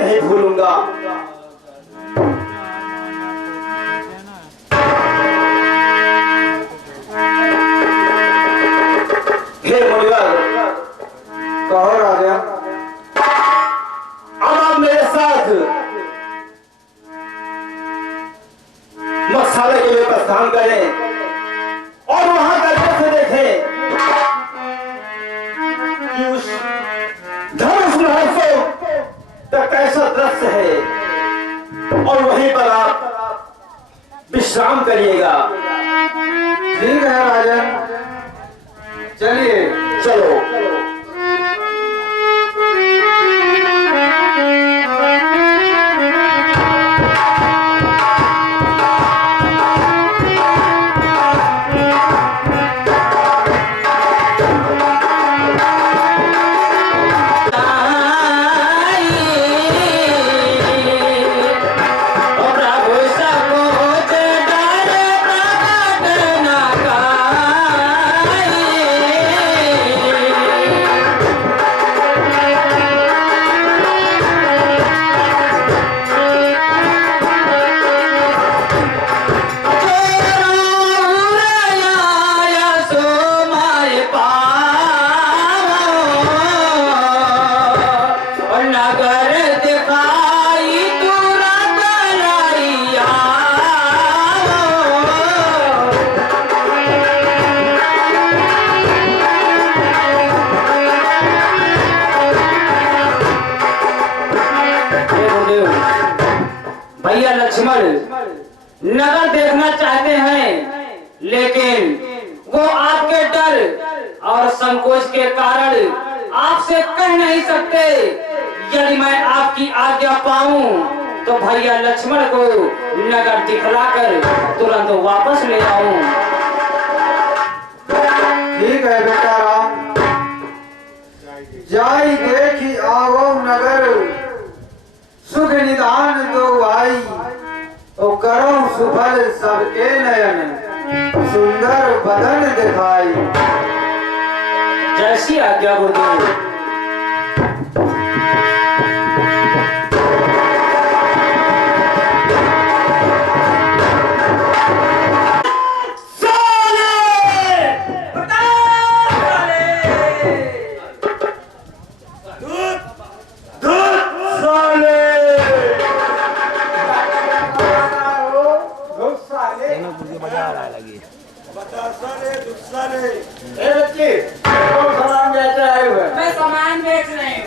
नहीं भूलूंगा। हे मुनिवर, कहो राजा। अब आप मेरे साथ मकसाले के लिए प्रस्थान करें और वहां का दृश्य देखें कि उस धनुष महोत्सव का कैसा दृश्य है, और वहीं पर आप विश्राम करिएगा। ठीक है राजन, चलिए। चलो। भैया लक्ष्मण नगर देखना चाहते हैं, लेकिन वो आपके डर और संकोच के कारण आपसे कह नहीं सकते। यदि मैं आपकी आज्ञा पाऊं तो भैया लक्ष्मण को नगर दिखलाकर तुरंत वापस ले आऊं। ठीक है बेटा राम, जाई देखी आवो नगर, सुख निदान दो भाई, ओ करो सुफल सबके नयन, सुंदर बदन दिखाई। जैसी आज्ञा गुरुदेव।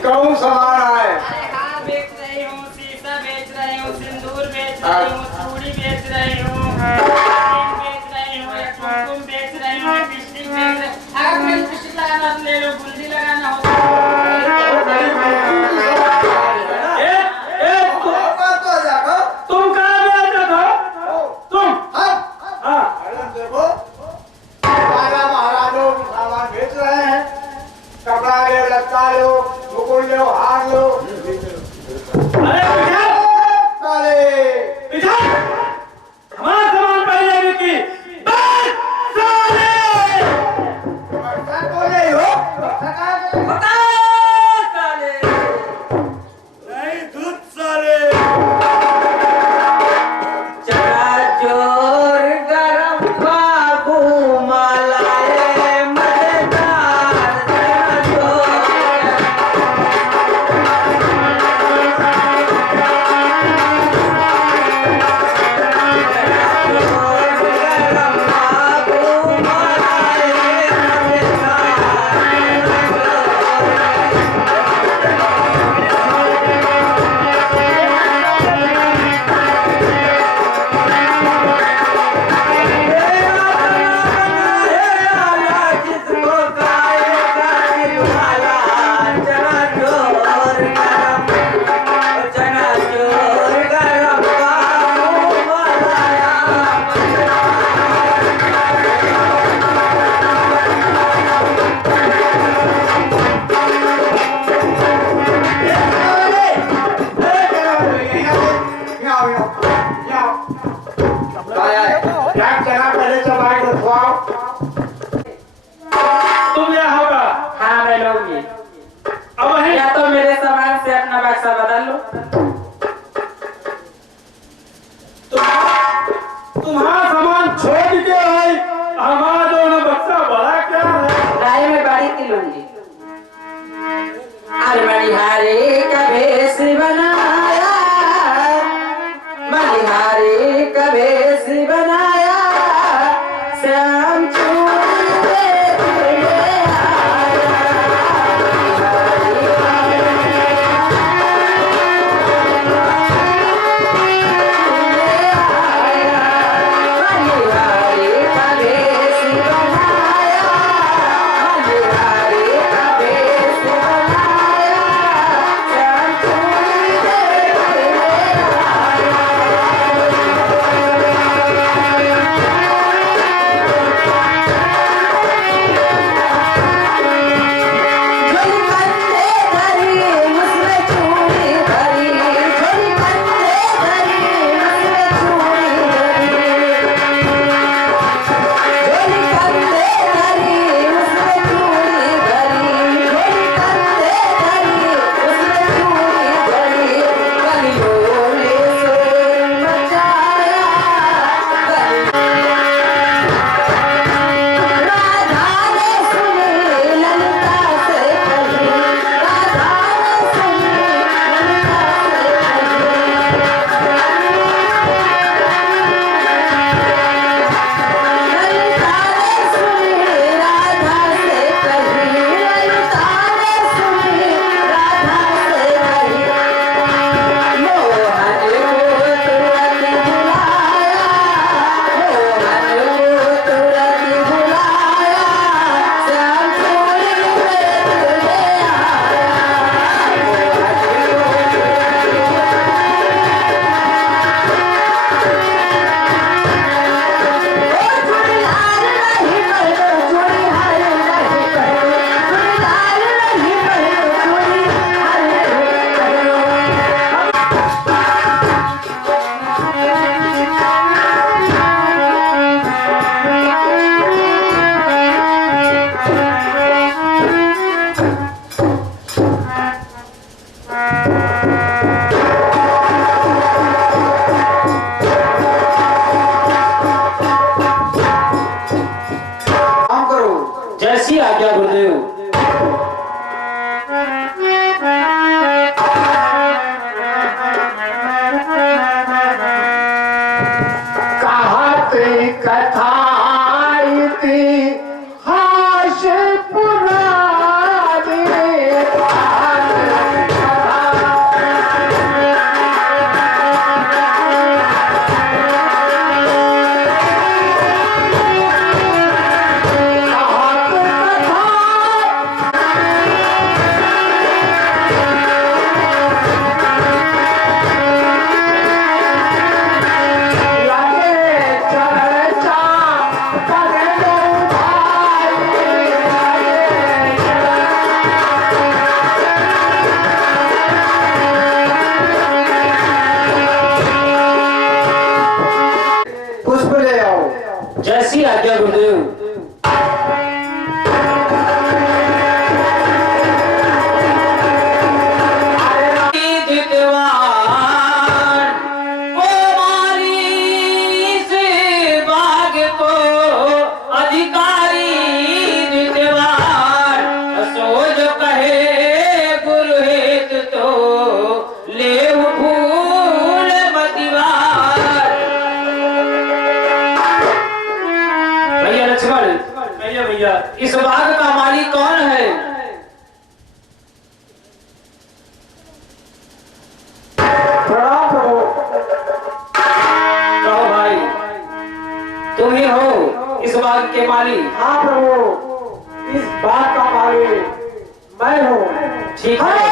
कौन सामान आए? अरे हार बेच रही हूँ, शीशा बेच रही हूँ, सिंदूर बेच रही हूँ, चूड़ी बेच रही हूँ, बेच रही हूँ, एक कुमकुम बेच रही हूँ, लिपस्टिक बेच रही हूँ। अगर मैं लिपस्टिक लगाना तो ले लो, गुंडी लगाना हो तुम कहाँ बेच रहे हो? तुम देखो, राजा महाराजों सामान बेच रहे हैं, कपड़ा ले, लत्ता लो, मुकुट लो, हार डाल लो। तुम्हारा सामान छोड़ के भाई हमारा दोनों बच्चा बड़ा क्या है। राय में बाड़ी की लूंगी। अरे मणिहारे का भेष बनाया, मणिहारे का भेष बनाया, श्याम चूड़ी ले जैसी आज्ञा गुरुदेव। कहते कथा हाश पुरानी, पुष्प ले आओ। जैसी आज्ञा गुरुदेव। इस बाग का मालिक कौन है? प्रणाम प्रभु। कहो भाई, तुम ही हो इस बाग के मालिक? हाँ प्रभु, इस बाग का मालिक मैं हूँ। ठीक है।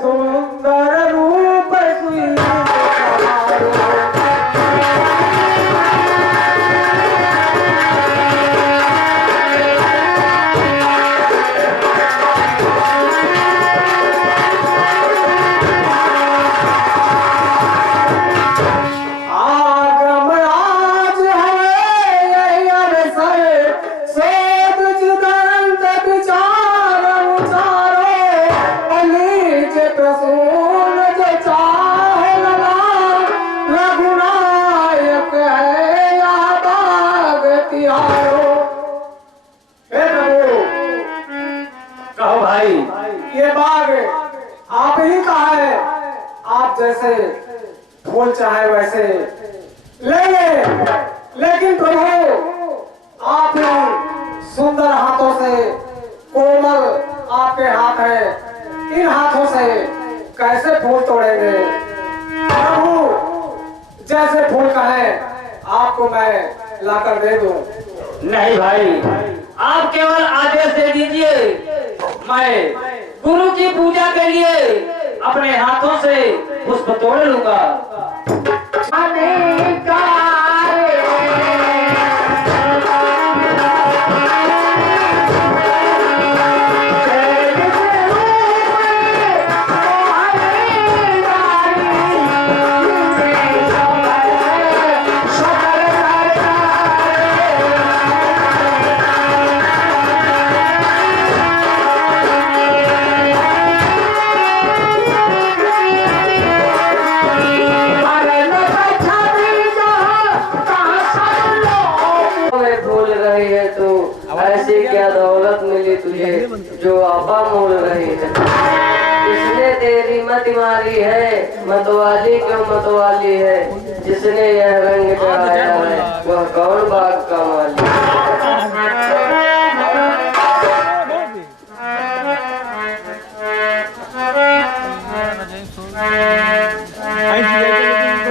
सुंदर रूप जैसे फूल चाहे वैसे लेंगे, लेकिन प्रभु आप सुंदर हाथों से, कोमल आपके हाथ है, इन हाथों से कैसे फूल तोड़ेंगे? प्रभु जैसे फूल कहे आपको मैं लाकर दे दूं। नहीं भाई, आप केवल आदेश दे दीजिए, मैं गुरु की पूजा के लिए अपने हाथों से पुष्प तोड़ लूंगा। भूल रही है तो ऐसी क्या दौलत मिली तुझे जो आपा मोल रही है? किसने तेरी मत मारी है, मतवाली क्यों मतवाली है? जिसने यह रंग चढ़ाया है वह कौन बाग का माली?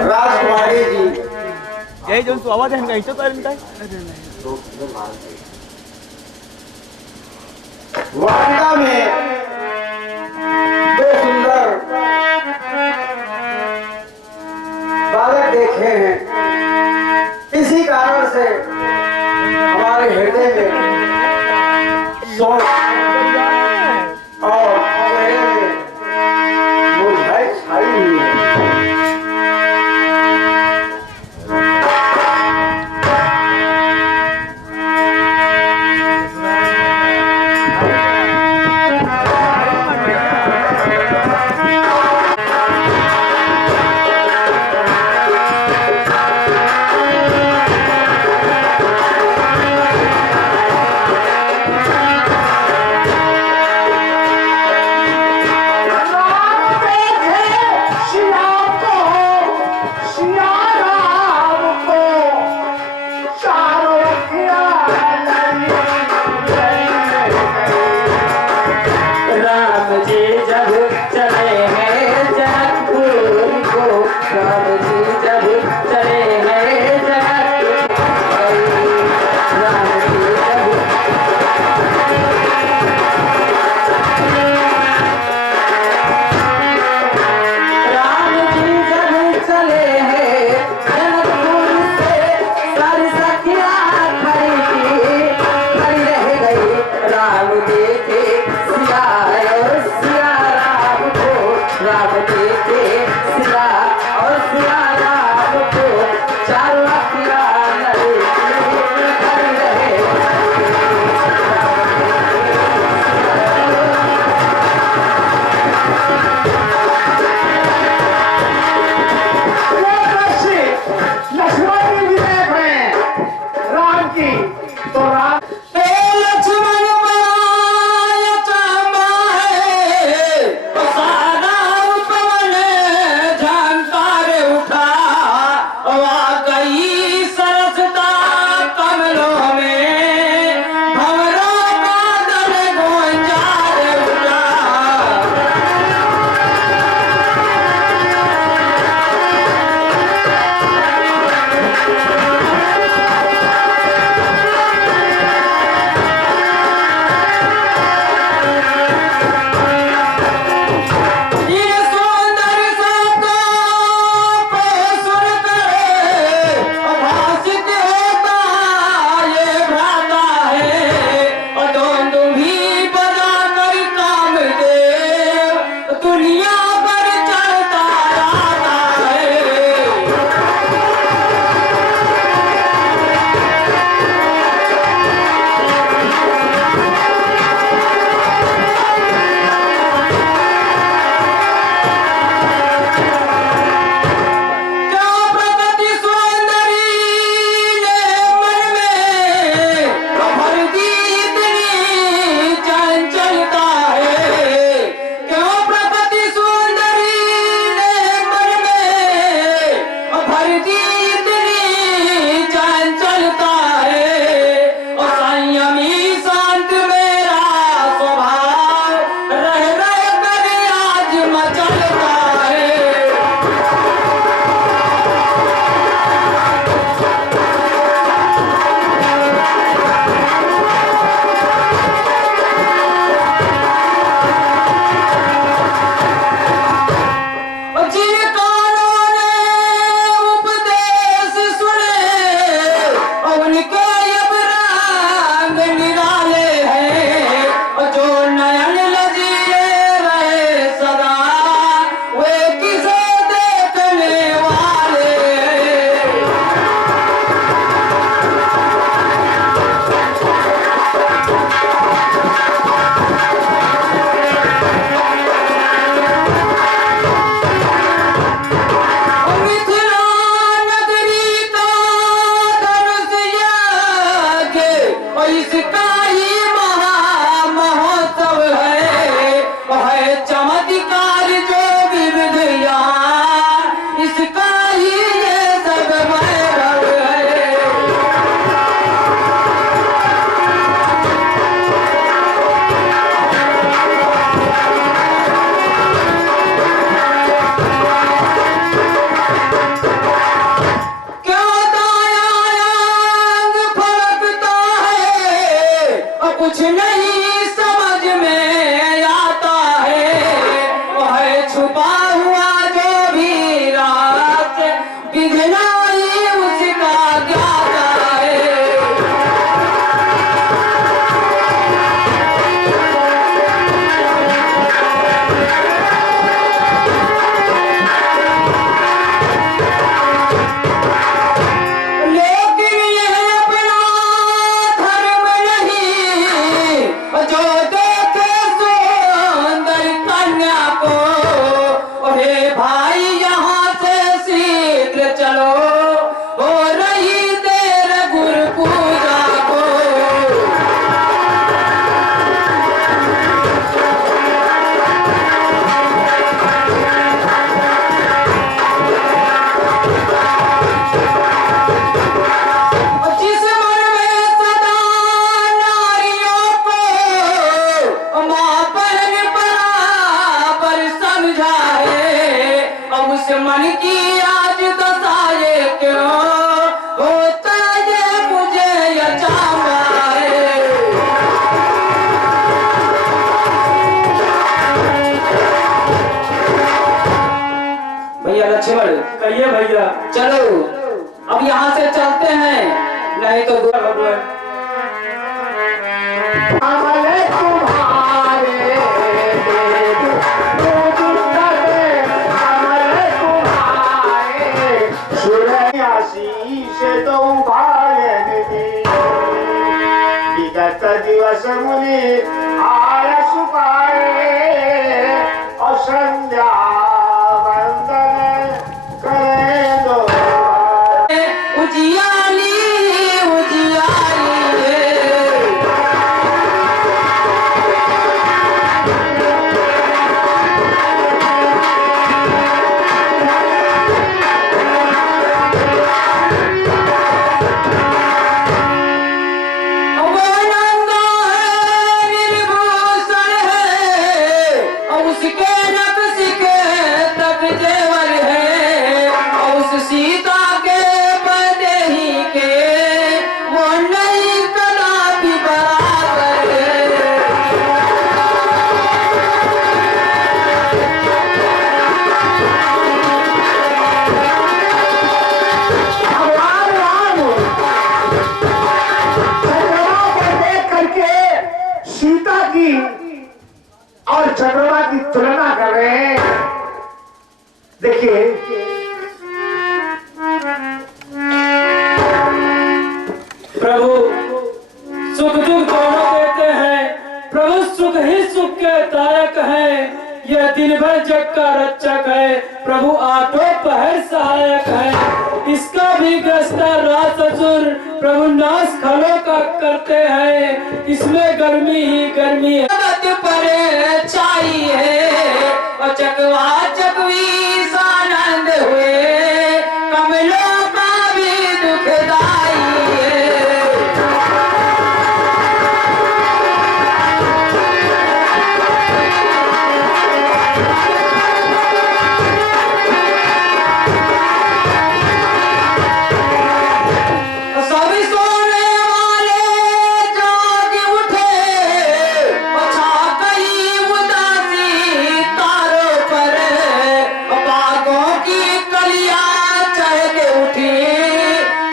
राजकुमारी जी, यही जो तू आवाज है इनका तो इनका वाटिका में दो सुंदर बालक देखे हैं, इसी कारण से हमारे हृदय में शोक और चेहरे में मुरझाई छाई हुई है। इस मन की आज दशा ये क्यों होता ये मुझे अचानक है। भैया लक्ष्मण कहिए भैया। चलो अब यहाँ से चलते हैं, नहीं तो अमले तुम्हारे अमले तुम्हारे सुरे आशीष तो विगत दिवस मुनि आय सुपाए और संध्या वंदन करे दो उजियाली उजियाली उसके नक्श के तक जेवर है, और उस सीता के पर्दे ही के वो नई कला भी बराबर है। भगवान राम चंद्रमा को देख करके सीता की और चंद्रमा की तुलना कर रहे हैं। देखिए प्रभु सुख दुख दोनों देते हैं, प्रभु सुख ही सुख के तारक है। यह दिन भर जग का रक्षक है, प्रभु आठों पहर सहायक है। इसका भी ग्रस्ता रात ससुर प्रभु नाश खलों का करते हैं, इसमें गर्मी ही गर्मी है। परे चाहिए और चकवा चकवी सानंद हुए, कमलों का भी दुखदाई है। सब सोने वाले जाग उठे, छा गई उदासी तारों पर, बागों की कलियां चहक उठी,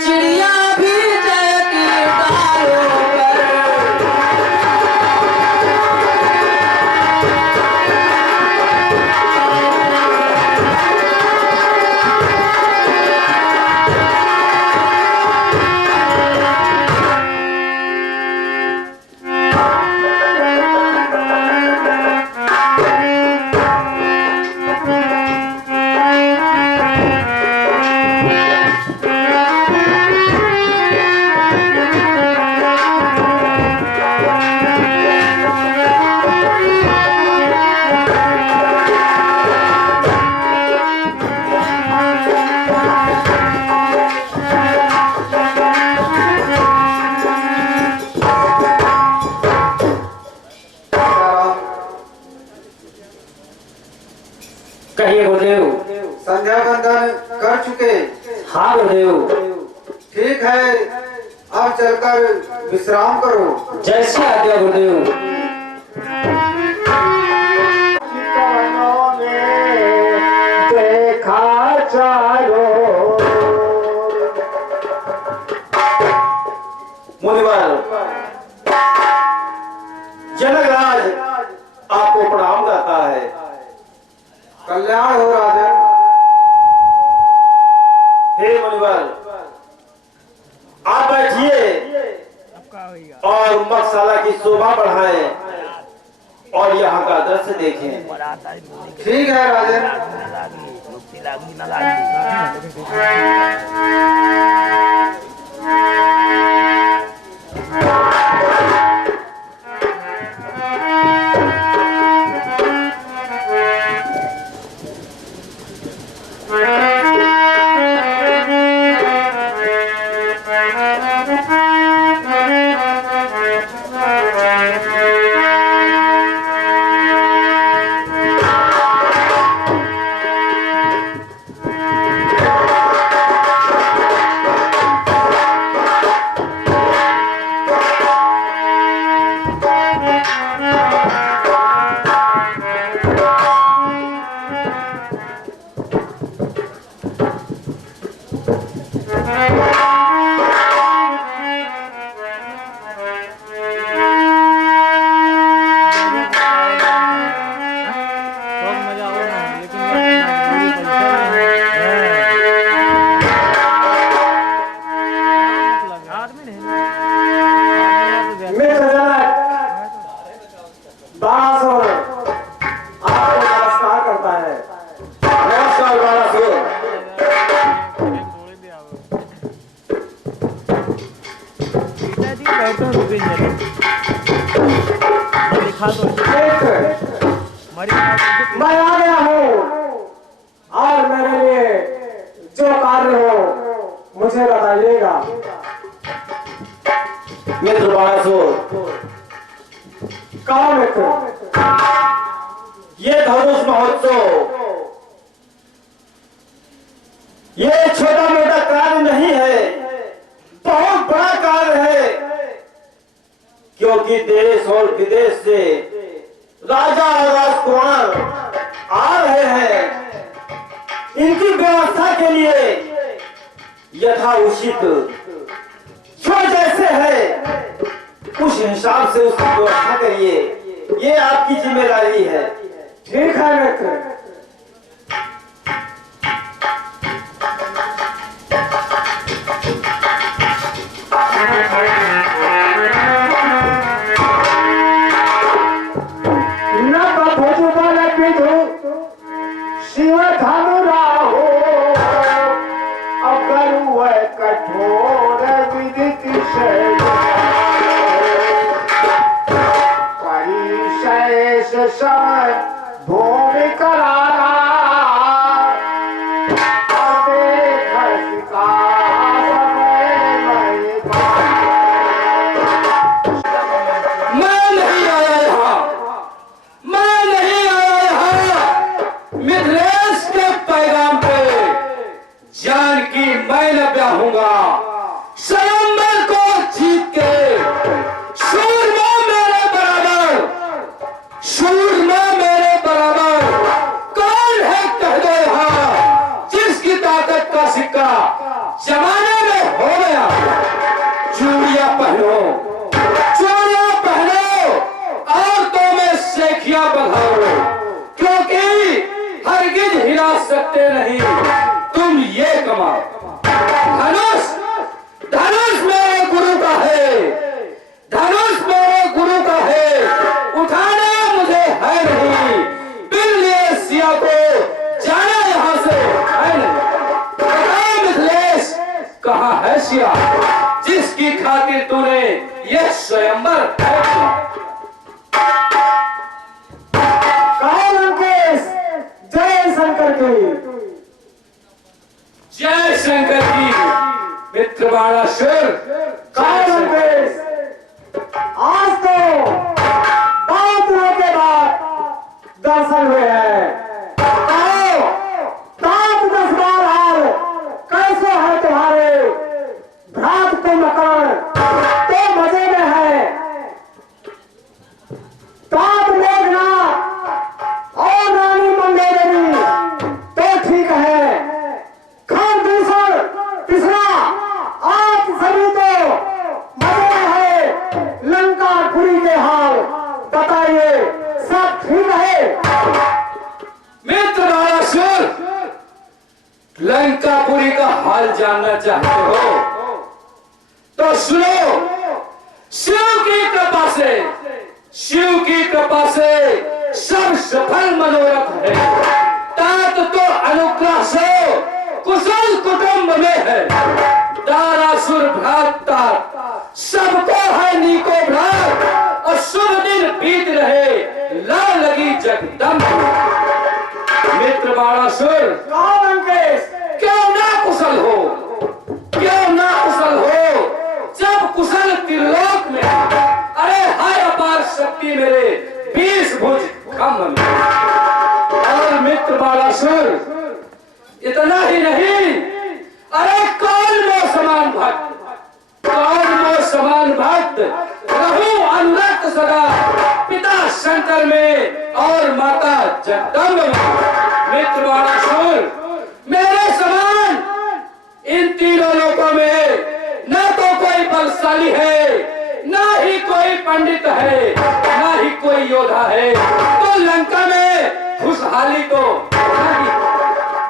चिड़िया भी चहकी तारों पर। कहिए गुरुदेव। संध्या वंदन कर चुके। हाँ गुरुदेव। ठीक है, अब चलकर विश्राम करो। जैसे आज्ञा गुरुदेव। चितवनों में देखा चारों मुनिवर जनकराज आपको प्रणाम करता है। कल्याण हो राजन। हे मुनिवर आप बैठिए और मकसला की शोभा बढ़ाएं और यहाँ का दृश्य देखें। ठीक है राजन। खा दो मित्र, हमारी खा दो। मैं आ गया हूँ और मेरे लिए जो कार्य हो मुझे बताइएगा। मित्र बाणासुर, कहो मित्र। ये धनुष महोत्सव ये छोटा मोटा कार्य नहीं है, बहुत बड़ा कार्य है, क्योंकि देश और विदेश से राजा और राजकुमार आ रहे हैं। इनकी व्यवस्था के लिए यथा उचित जो जैसे है उस हिसाब से उसकी व्यवस्था करिए, ये आपकी जिम्मेदारी है। ठीक है मित्र। न बधु बल विधु शिव धनु राहो, अगरु कठोर विदित परिशेष समय भूमि करारा, देख सिका मैं नहीं आया यहाँ, मैं नहीं आया यहाँ मिथिलेश के पैगाम पे जान की मैं न ब्याहूंगा। स्वयंवर को जीत के सूरमा मेरे बराबर, सूरमा मेरे बराबर कौन है कह दो यहाँ, जिसकी ताकत का सिक्का जमाने में हो गया। चूड़ियां पहनो, चूड़ियां पहनो और तो में सेखियां बधाओ, क्योंकि हरगिज हिला सकते नहीं तुम ये कमाओ। धनुष, धनुष मेरे गुरु का है, धनुष मेरे गुरु का है, उठाना मुझे है नहीं, बिन लिए सिया को जाना यहाँ से है नहीं। बताओ मिथिलेश, कहाँ है सिया जिसकी खातिर तूने यह स्वयंवर तय किया? कहो लंकेश, जय शंकर की। जय शंकर की। मित्र बाणासुर, कहो लंकेश, आज तो बहुत दिनों के बाद दर्शन हुए हैं। कहो, तात 10 बार हाल कैसे है तुम्हारे भ्रात कुंभकर्ण, तो मजे में है। तात मेघनाथ और रानी मंगोदरी तो ठीक है, खान दूसर तीसरा आप सभी तो मजे में है। लंकापुरी के हाल बताइए, सब ठीक है? मित्र बाणासुर, लंकापुरी का हाल जानना चाहते हो तो सुनो। शिव की कृपा से, शिव की कृपा से सब सफल मनोरथ है। तात तो अनुग्रह से कुशल कुटुंब में है। दारासुर भ्राता सबको है नीको भ्रात, और शुभ दिन बीत रहे ला लगी जगदम्ब। मित्र बाणासुर, कहो लंकेश, क्यों ना कुशल हो, क्यों ना कुशल हो, जब कुशल त्रिलोक में। अरे हाय अपार शक्ति मेरे 20 भुज खम्भ में। और मित्र बाणासुर, इतना ही नहीं, अरे कौन मो समान भक्त, कौन मो समान भक्त रहूं अनुरक्त सदा पिता शंकर में और माता जगदम्ब में। मित्र बाणासुर, मेरे समान इन तीनों लोकों में न तो कोई बलशाली है, न ही कोई पंडित है, न ही कोई योद्धा है, तो लंका में खुशहाली तो नहीं।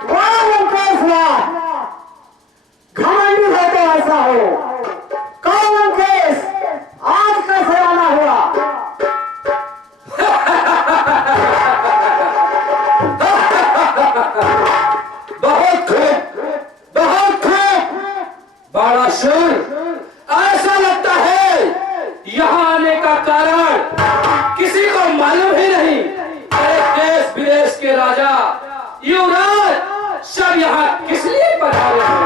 वाह लंकेश वाह, घमंडी है तो ऐसा हो। कहो लंकेश, आज कैसे आना हुआ? बहुत खूब, बहुत खूब। बाणासुर, ऐसा लगता है यहाँ आने का कारण किसी को यहाँ किस लिए पधारे हो?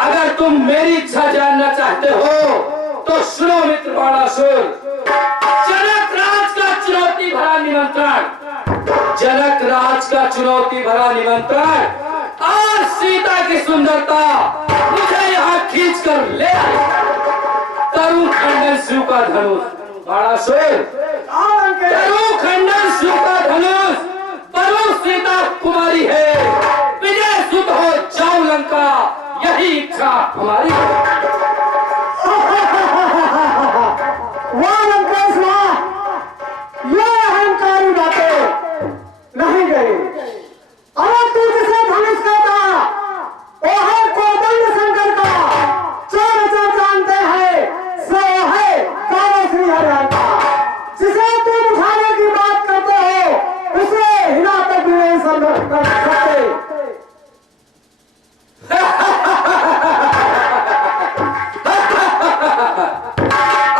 अगर तुम मेरी इच्छा जानना चाहते हो तो सुनो मित्र बाणासुर। जनक राज का चुनौती भरा निमंत्रण, जनक राज का चुनौती भरा निमंत्रण और सीता की सुंदरता मुझे यहाँ खींच कर ले आई। तरु खंडन शिव का धनुष, बाणासुर तरु खंडन शिव का धनुष, परु सीता कुमारी है, विजय सुत हो जाओ लंका, यही इच्छा हमारी है। वाह लंकेश वाह, ये अहंकारी बातें नहीं गई। अरे तू जिसे धनुष कहता वो है कोदंड शंकर का, जो नजर जानते हैं सो है काला श्री हरिहर का। जिसे तुम उठाने की बात करते हो उसे हिला तक भी नहीं समझ सकते।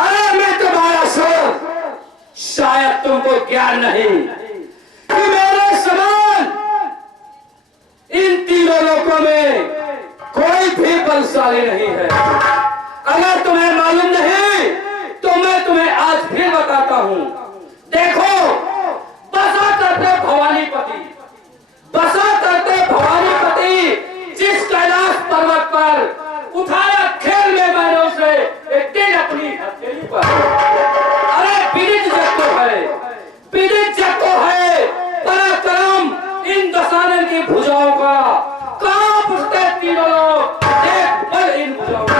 अरे मित्र बाणासुर, शायद तुमको ज्ञान नहीं कि मेरे समान इन तीनों लोकों में कोई भी बलशाली नहीं है। अगर तुम्हें मालूम नहीं तो मैं तुम्हें आज फिर बताता हूँ। देखो, बसा करते भवानीपति, बसा करते भवानीपति जिस कैलाश पर्वत पर उठाया खेल में मैंने उसे एक दिन अपनी हथेली पर। अरे पीड़ित जग तो है, पीड़ित जग तो है, पराक्रम इन दशानन की भुजाओं का, कांप उठते तीनों लोग एक पल इन भुजाओं का।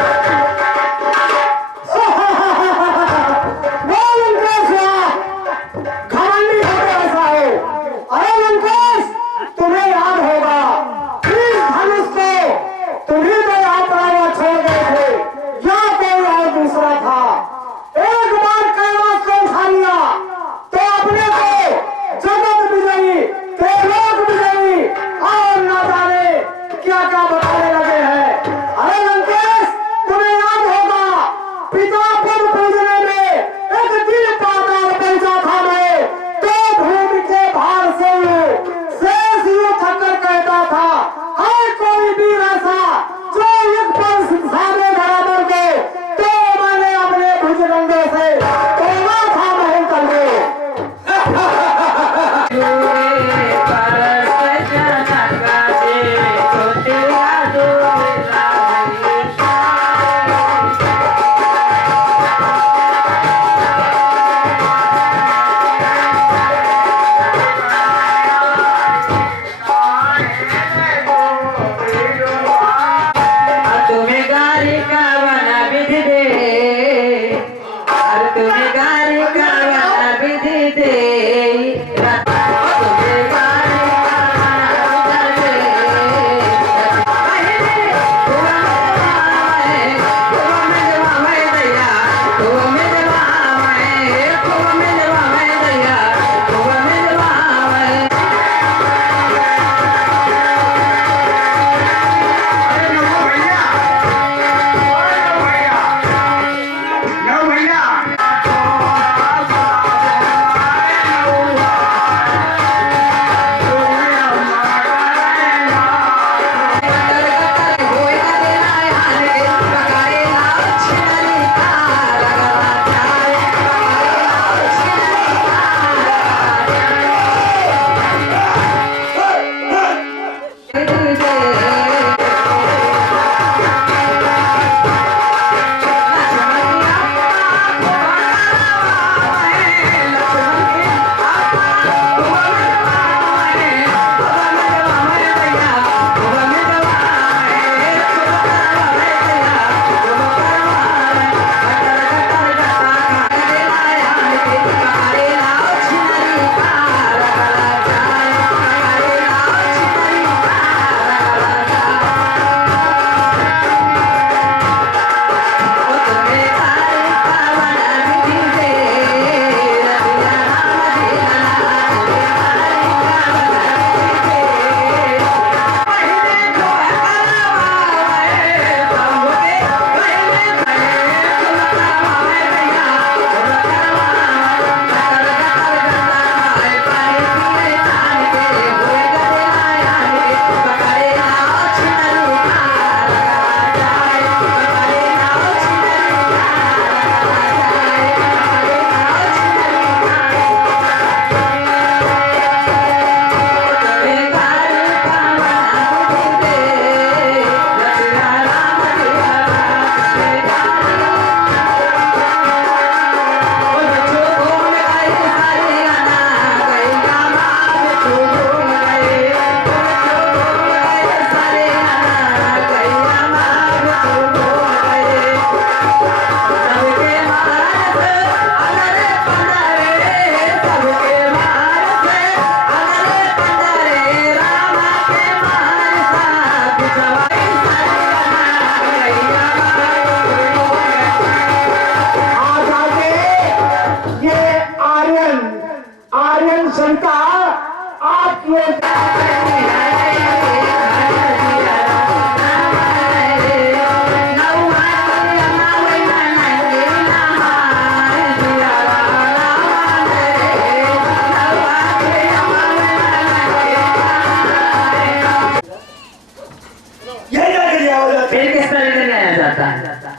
वो लंकेश वाह, घमंडी होते ऐसा हो। अरे लंकेश, तुम्हें याद होगा इस धनुष को तुम्ही तो यहाँ पर छोड़ गए थे, या कोई और दूसरा था। एक बार कैलाश को उठा लिया तो अपने को जगत विजयी, त्रिलोक विजयी और ना जाने क्या क्या बताने लगे हैं। अरे लंकेश, तुम्हें याद होगा पिता पद पूजने में एक दिल पाताल पहुंचा था मैं, तो भूमि के भार से शेष यूं थककर कहता था, है कोई वीर ऐसा जो एक पल सामने बराबर को, तो मैंने अपने भुजगंडों से तोड़ा था महल तल परस जनक दे फिर किस तरह से न्याय जाता है? चौथी भवानिया हो रही है, चौथी भवानिया हो रही है, रमा पदई भवरिया हो, अबर नैया रमा पदई भवरिया हो, ए रमा हो रही है, पदई भवरिया हो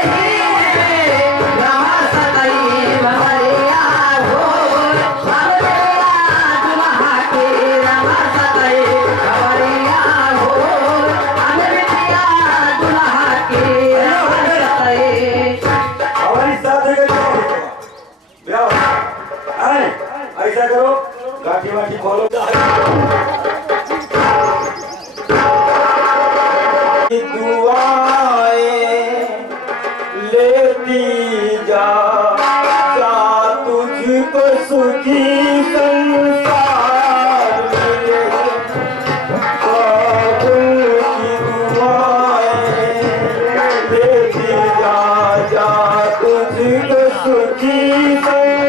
रही है, रमा पदई भवरिया हो। ऐसा करो गाठी वाठी खोलो दुआएं लेती जा तुझको सुखी संसार मिले की दुआएं लेती जा तुझको सुखी संसार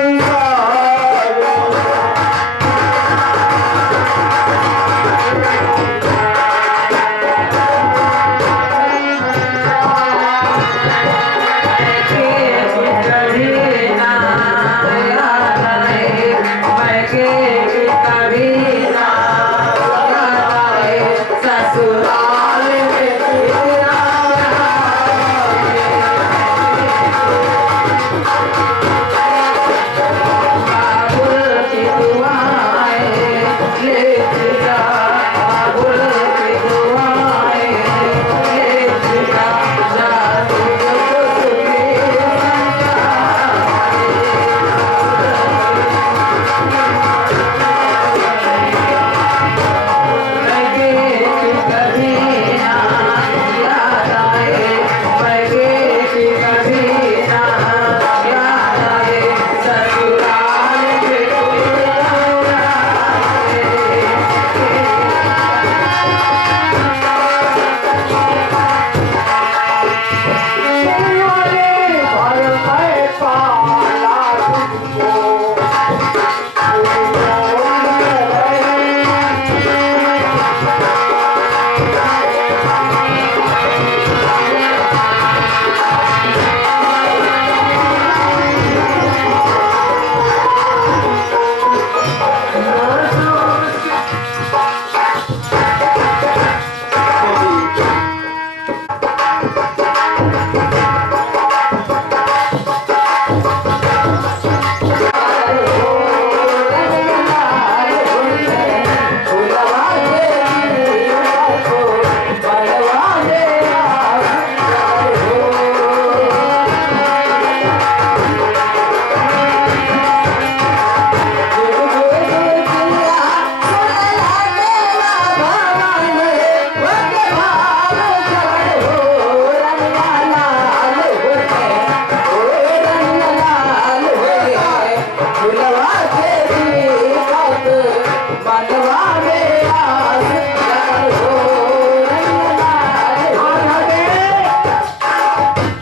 बनवा में आस जगल हो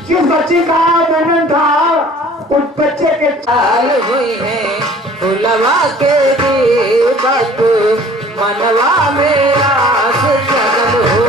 जिस बच्ची का जन्म था उस बच्चे के चाल हुई है फुलवा के दीपक मनवा में आस जगल हो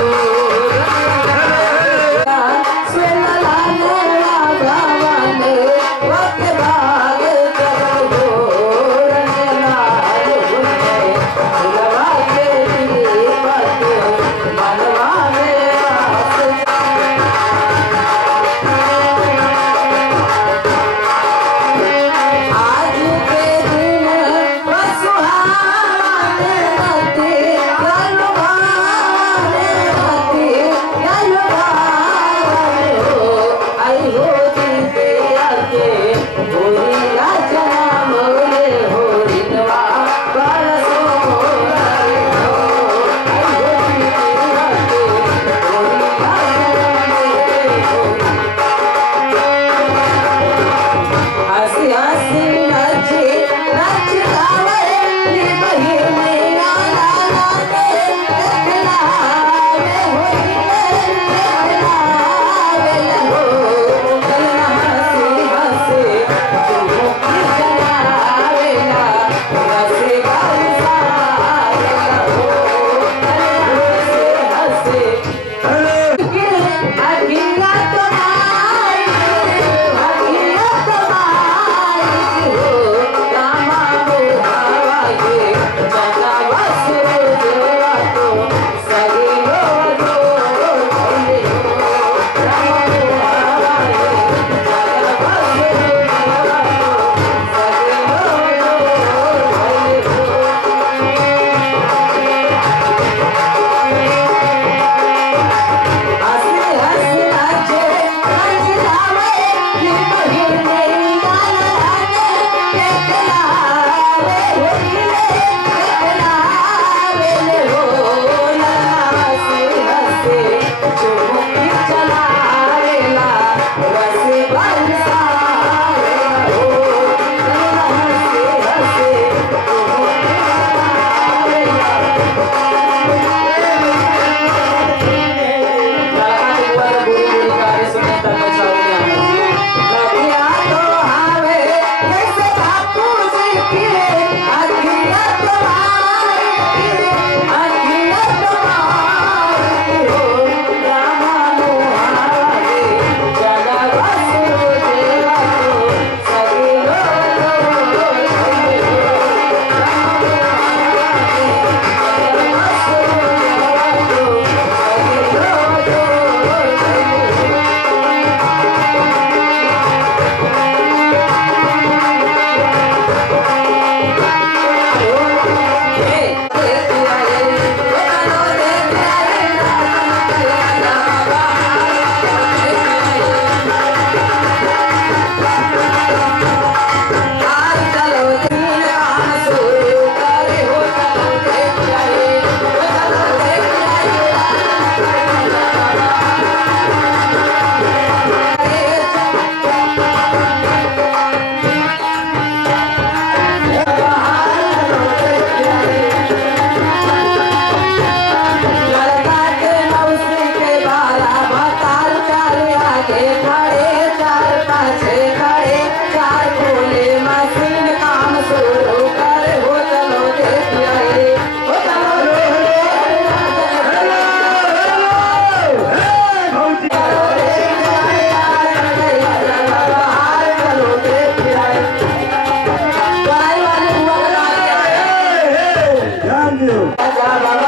ध्यान दो